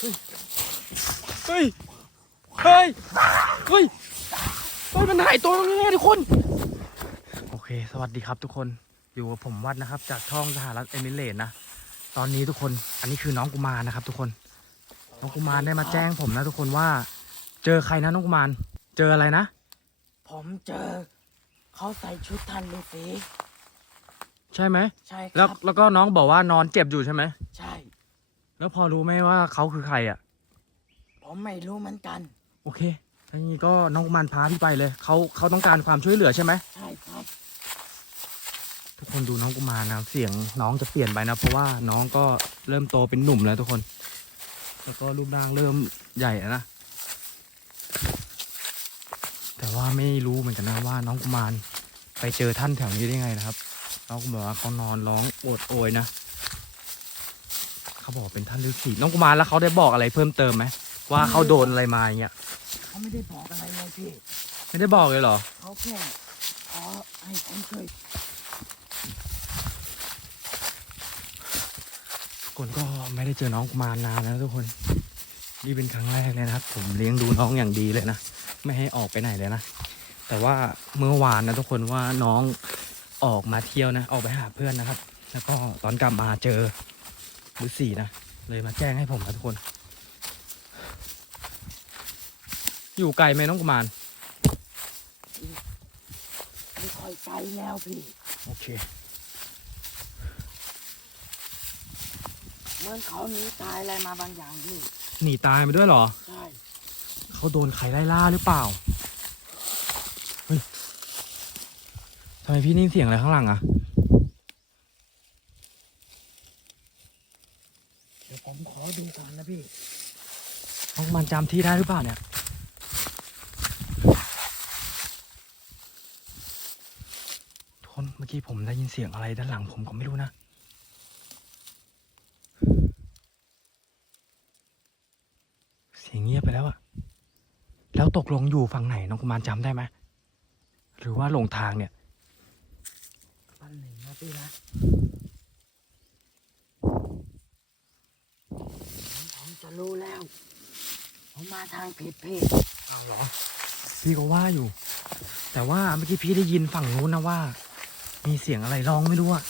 เฮ้ย เฮ้ย เฮ้ย เฮ้ย มันหายตัวตรงนี้ไงทุกคน โอเค สวัสดีครับทุกคน อยู่กับผมวัดนะครับ จากช่องสหรัฐเอมิเรตส์นะ ตอนนี้ทุกคน อันนี้คือน้องกุมารนะครับ ทุกคน น้องกุมารได้มาแจ้งผมนะทุกคนว่า เจอใครนะน้องกุมาร เจออะไรนะ ผมเจอ เขาใส่ชุดทันฤาษีใช่ไหม ใช่คแล้วรับแล้วก็น้องบอกว่านอนเจ็บอยู่ใช่ไหม ใช่ แล้วพอรู้ไหมว่าเขาคือใครอะ ผมไม่รู้เหมือนกัน โอเคถ้าอย่างนี้ก็น้องกุมารพาพี่ไปเลย เขาเขาต้องการความช่วยเหลือใช่ไหม ใช่ครับ ทุกคนดูน้องกุมารนะเสียงน้องจะเปลี่ยนไปนะ เพราะว่าน้องก็เริ่มโตเป็นหนุ่มแล้วทุกคน แล้วก็รูปร่างเริ่มใหญ่แล้วนะ แต่ว่าไม่รู้เหมือนกันนะว่าน้องกุมารไปเจอท่านแถวนี้ได้ไงนะครับน้องก็บอกว่าเขานอนร้องโอดโอยนะ เขาบอกเป็นท่านฤาษีน้องกุมารแล้วเขาได้บอกอะไรเพิ่มเติมไหมว่าเขาโดนอะไรมาอย่างเงี้ยเขาไม่ได้บอกอะไรเลยพี่ไม่ได้บอกเลยเหรอเขาแค่ขอให้ผมช่วยทุกคนก็ไม่ได้เจอน้องกุมารนานแล้วทุกคนนี่เป็นครั้งแรกเลยนะครับ ผมเลี้ยงดูน้องอย่างดีเลยนะไม่ให้ออกไปไหนเลยนะแต่ว่าเมื่อวานนะทุกคนว่าน้องออกมาเที่ยวนะ ออกไปหาเพื่อนนะครับ แล้วก็ตอนกลับมาเจอ ฤาษีนะ เลยมาแจ้งให้ผมนะทุกคน อยู่ไกลไหมน้องกุมารไม่ค่อยไกลแล้วพี่ โอเค เหมือนเขาหนีตายอะไรมาบางอย่างพี่ หนีตายมาด้วยเหรอ ใช่ เขาโดนใครไล่ล่าหรือเปล่า เฮ้ยทำไมพี่ได้ยินเสียงอะไรข้างหลังอะ เดี๋ยวผมขอดูก่อนนะพี่ น้องกุ มันจำที่ได้หรือเปล่าเนี่ยทุกคนเมื่อกี้ผมได้ยินเสียงอะไรด้านหลังผมก็ไม่รู้นะเสียงเงียบไปแล้วอะแล้วตกลงอยู่ฝั่งไหนน้องกุมารจำได้ไหมหรือว่าหลงทางเนี่ยปันหนึ่งนะพี่นะจะรู้แล้ว ผมมาทางผิดพี่อ้าวเหรอ พี่ก็ว่าอยู่ แต่ว่าเมื่อกี้พี่ได้ยินฝั่งนู้นนะว่า มีเสียงอะไรร้องไม่รู้อะ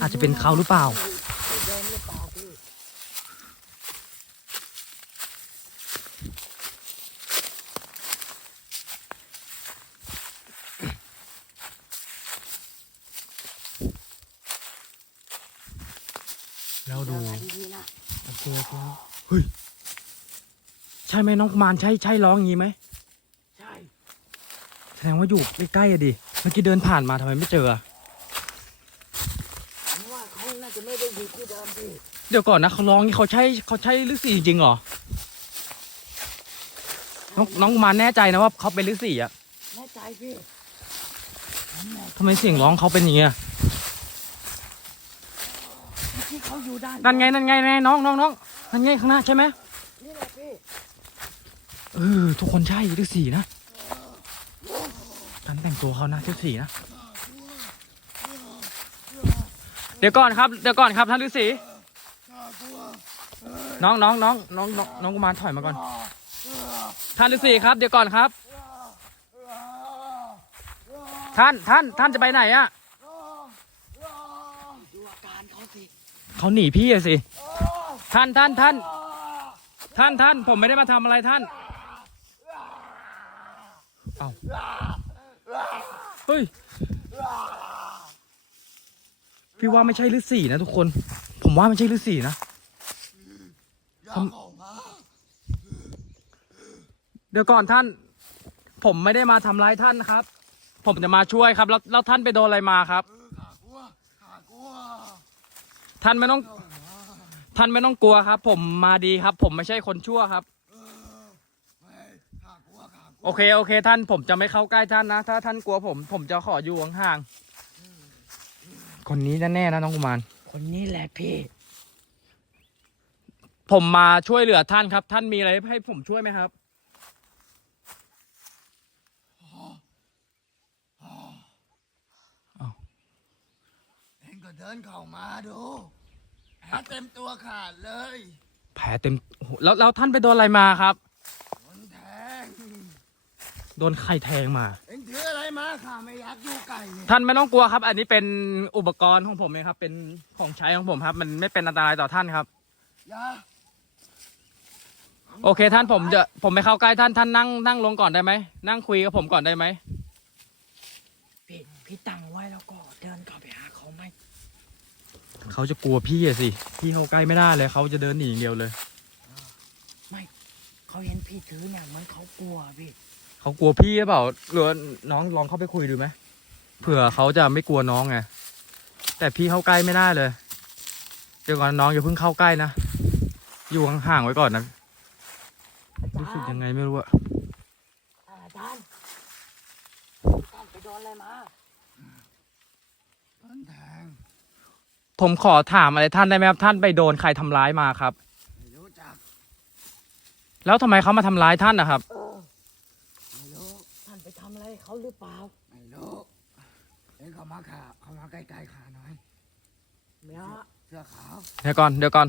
อาจจะเป็นเขาหรือเปล่า พี่เดินหรือเปล่าพี่แล้วดูเนอะไรดีๆนะ โอเคโอเคเฮ้ยใช่ไหมน้องกุมารใช่ใช่ร้องอย่างนี้ไหมใช่แสดงว่าอยู่ใกล้ๆอะดิเมื่อกี้เดินผ่านมาทำไมไม่เจออะผมว่าเขาน่าจะไม่ได้อยู่ที่เดิมพี่เดี๋ยวก่อนนะเขาร้องนี่เขาใช่เขาใช่ฤาษีจริงเหรอน้องน้องกุมารแน่ใจนะว่าเขาเป็นฤาษีอะแน่ใจพี่ผมแน่ใจทำไมเสียงร้องเขาเป็นอย่างเงี้ยที่เขาอยู่ด้านนั่นไงนั่นไงนั่นไงน้องน้องน้องนั่นไงข้างหน้าใช่ไหมนี่แหละพี่ เออ ทุกคนใช่ฤาษีนะการแต่งตัวเขานะฤาษีนะ เดี๋ยวก่อนครับ เดี๋ยวก่อนครับท่านฤาษีน้องน้องน้องน้องน้องน้องกุมารถอยมาก่อน ท่านฤาษีครับ เดี๋ยวก่อนครับ ท่านท่านท่านจะไปไหนอะดูอาการเขาสิเขาหนีพี่อะสิ ท่านท่านท่านท่านท่านผมไม่ได้มาทำอะไรท่าน เอาเฮ้ย พี่ว่าไม่ใช่ฤาษีนะทุกคน ผมว่าไม่ใช่ฤาษีนะทำเดี๋ยวก่อนท่าน ผมไม่ได้มาทำร้ายท่านนะครับ ผมจะมาช่วยครับ แล้วแล้วท่านไปโดนอะไรมาครับท่านไม่ต้อง ท่านไม่ต้องกลัวครับ ผมมาดีครับ ผมไม่ใช่คนชั่วครับ โอเคโอเค ท่านผมจะไม่เข้าใกล้ท่านนะ ถ้าท่านกลัวผม ผมจะขออยู่ห่างๆคนนี้แน่ๆนะน้องกุมาร คนนี้แหละพี่ ผมมาช่วยเหลือท่านครับ ท่านมีอะไรให้ผมช่วยไหมครับ เองก็เดินเข้ามาดูแผลเต็มตัวขาดเลย แผลเต็มโอ้โหแล้วแล้วท่านไปโดนอะไรมาครับคนแทงโดนใครแทงมา เอ็งถืออะไรมาข้าไม่อยากอยู่ไก่นี่ท่านไม่ต้องกลัวครับ อันนี้เป็นอุปกรณ์ของผมเองครับ เป็นของใช้ของผมครับ มันไม่เป็นอันตรายต่อท่านครับ อย่าโอเคท่านผมจะผมไม่เข้าใกล้ท่านท่านนั่งนั่งลงก่อนได้ไหมนั่งคุยกับผมก่อนได้ไหมพี่พี่ตั้งไว้แล้วก็เดินกลับไปหาเขาไหมเขาจะกลัวพี่อะสิพี่เข้าใกล้ไม่ได้เลยเขาจะเดินหนีอย่างเดียวเลยเขาเห็นพี่ถือเนี่ยเหมันเขากลัวพี่ เขากลัวพี่หรือเปล่าหรือว่าน้องลองเข้าไปคุยดูไหมเผื่อเขาจะไม่กลัวน้องไงแต่พี่เข้าใกล้ไม่ได้เลย เดี๋ยวก่อนน้องอย่าเพิ่งเข้าใกล้นะอยู่ห่างๆไว้ก่อนนะอาจารรู้สึกยังย์ไงไม่รู้อะอาจารย์ท่านไปโดนอะไรมาโดนแทงผมขอถามอะไรท่านได้ไหมครับท่านไปโดนใครทำร้ายมาครับ ไม่รู้จักแล้วทำไมเขามาทำร้ายท่านนะครับ เออไม่รู้ท่านไปทำอะไรเขาหรือเปล่าไม่รู้ เอ็งเขามาขาเขามาใกล้ๆขาหน่อยเนี่ยเสื้อขาวเดี๋ยวก่อนเดี๋ยวก่อน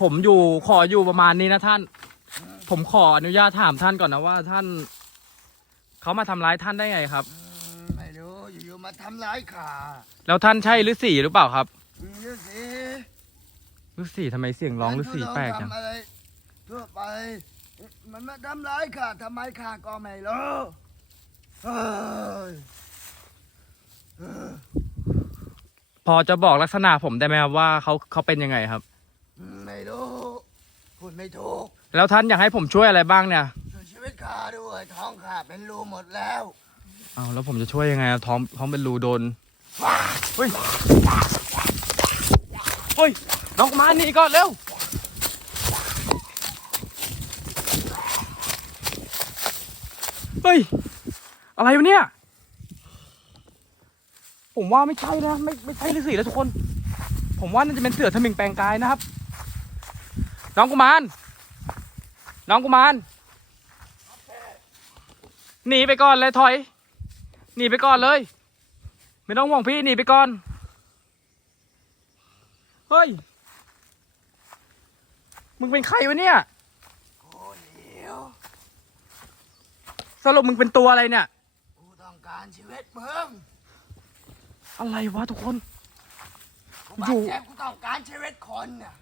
ผมอยู่ขออยู่ประมาณนี้นะท่าน ผมขออนุญาตถามท่านก่อนนะว่า ท่านเขามาทำร้ายท่านได้ไงครับ อืมไม่รู้อยู่ๆมาทำร้ายขาแล้วท่านใช่ฤาษีหรือเปล่าครับอืมฤาษีฤาษีทำไมเสียงร้องฤาษีแปลกจังทำอะไรทั่วไป มันมาทำร้ายข้าทำไมข้าก็ไม่รู้เฮ้ยเออ พอจะบอกลักษณะผมได้ไหมครับว่าเขาเขาเป็นยังไงครับ ไม่รู้พูดไม่ถูก แล้วท่านอยากให้ผมช่วยอะไรบ้างเนี่ยช่วยชีวิตข้าด้วยท้องข้าเป็นรูหมดแล้วเอาแล้วผมจะช่วยยังไงอะท้องท้องเป็นรูโดนเฮ้ยเฮ้ยน้องมาหนีก่อนเร็วเฮ้ย อะไรวะเนี่ย ผมว่าไม่ใช่นะไม่ไม่ใช่ฤาษีแล้วทุกคน ผมว่าน่าจะเป็นเสือทมิงแปลงกายนะครับ น้องกุมาร น้องกุมาร หนีไปก่อนเลยถอย หนีไปก่อนเลย ไม่ต้องห่วงพี่หนีไปก่อน เฮ้ย มึงเป็นใครวะเนี่ยสรุปมึงเป็นตัวอะไรเนี่ยารชีวิตมึงอะไรวะทุกคน กูบาอยู่ดเจ็บกูต้องการชีวิตคนน่ะ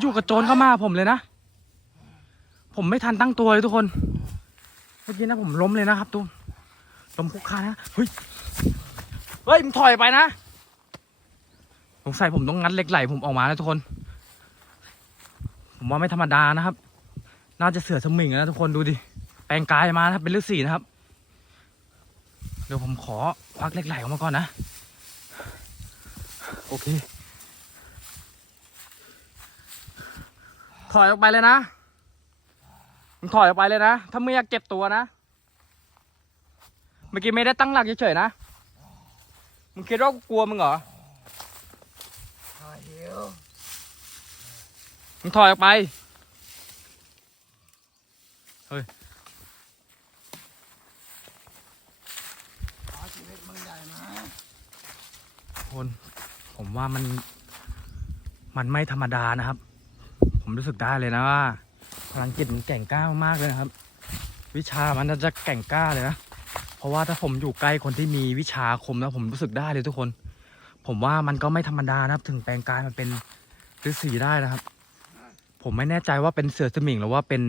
อยู่ๆกับโจรเข้ามาผมเลยนะ ผมไม่ทันตั้งตัวเลยทุกคน เมื่อกี้นะผมล้มเลยนะครับตุ้มล้มคุกคานนะเฮ้ยเฮ้ยมึงถอยไปนะสงสัยผมต้องงัดเหล็กไหลผมออกมาแล้วทุกคน ผมว่าไม่ธรรมดานะครับ น่าจะเสือสมิงนะทุกคนดูดิแปลงกายมานะครับเป็นฤาษีนะครับ เดี๋ยวผมขอควักเหล็กไหลออกมาก่อนนะ โอเค ถอยออกไปเลยนะมึงถอยออกไปเลยนะ ถ้าไม่อยากเก็บตัวนะ เมื่อกี้ไม่ได้ตั้งหลักเฉยๆนะ มึงคิดว่ากูกลัวมึงเหรอโอ้เดี๋ยวมึงถอยออกไปขอชีวิตมึงได้ไหม คน ผมว่ามัน มันไม่ธรรมดานะครับ ผมรู้สึกได้เลยนะว่าพลังจิตมันแก่งกล้ามากเลยนะครับ วิชามันจะแก่งกล้าเลยนะเพราะว่าถ้าผมอยู่ใกล้คนที่มีวิชาคมนะผมรู้สึกได้เลยทุกคน ผมว่ามันก็ไม่ธรรมดานะครับ ถึงแปลงกายมันเป็นฤาษีได้นะครับ ผมไม่แน่ใจว่าเป็นเสือสมิงหรือว่าเป็น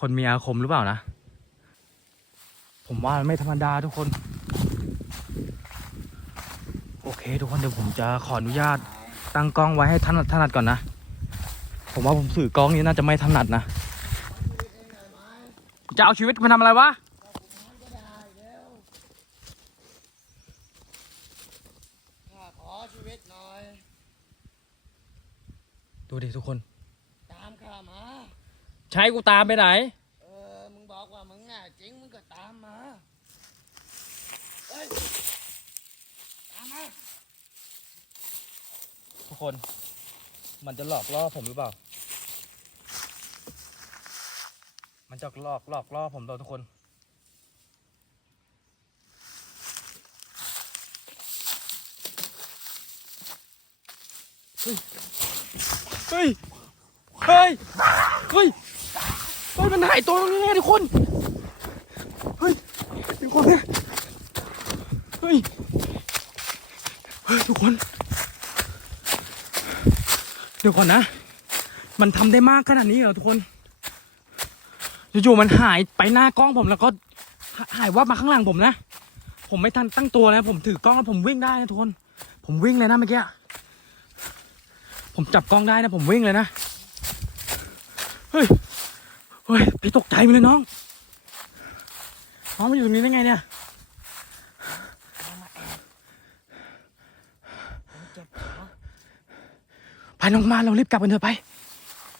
คนมีอาคมหรือเปล่านะ ผมว่ามันไม่ธรรมดาทุกคน เคทุกคนเดี๋ยวผมจะขออนุญาตตั้งกล้องไว้ให้ถนัดถนัดก่อนนะ ผมว่าผมสื่อกล้องนี้น่าจะไม่ถนัดนะ จะเอาชีวิตมาทำอะไรวะข้าขอชีวิตหน่อยดูดิทุกคน ตามข้ามา ใช้กูตามไปไหน เออ มึงบอกว่ามึงแน่จริง มึงก็ตามมา เฮ้ย ตามมา ทุก คน มันจะหลอกล่อผมหรือเปล่า มันจะหลอกหลอกล่อผมต่อทุกคนเฮ้ยเฮ้ย เฮ้ย เฮ้ย เฮ้ย มันหายตัวตรงนี้ไงทุกคน เฮ้ย ทุกคนเนี่ยเฮ้ย เฮ้ย ทุกคน เดี๋ยวก่อนนะ มันทำได้มากขนาดนี้เหรอทุกคนอยู่ๆมันหายไปหน้ากล้องผมแล้วก็หายวับมาข้างหลังผมนะ ผมไม่ทันตั้งตัวนะผมถือกล้องแล้วผมวิ่งได้นะทุกคน ผมวิ่งเลยนะเมื่อกี้ผมจับกล้องได้นะผมวิ่งเลยนะเฮ้ยเฮ้ยพี่ตกใจไปเลยน้องน้องมาอยู่ตรงนี้ได้ไงเนี่ย เจ็บขา ไปน้องมาเรารีบกลับกันเถอะไป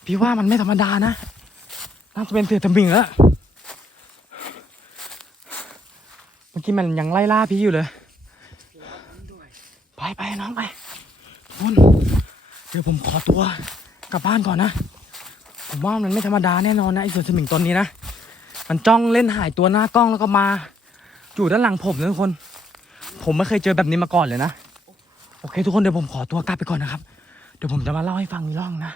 พี่ว่ามันไม่ธรรมดานะ น่าจะเป็นเสือตะมิงแล้ว เมื่อกี้มันยังไล่ล่าพี่อยู่เลย ไปไปน้องไปทุกคนเดี๋ยวผมขอตัวกลับบ้านก่อนนะ ผมว่ามันไม่ธรรมดาแน่นอนนะไอ้เสือสมิงตนนี้นะ มันจ้องเล่นหายตัวหน้ากล้องแล้วก็มา อยู่ด้านหลังผมนะทุกคน ผมไม่เคยเจอแบบนี้มาก่อนเลยนะ โอเค ทุกคนเดี๋ยวผมขอตัวกลับไปก่อนนะครับ เดี๋ยวผมจะมาเล่าให้ฟังอีกรอบนะ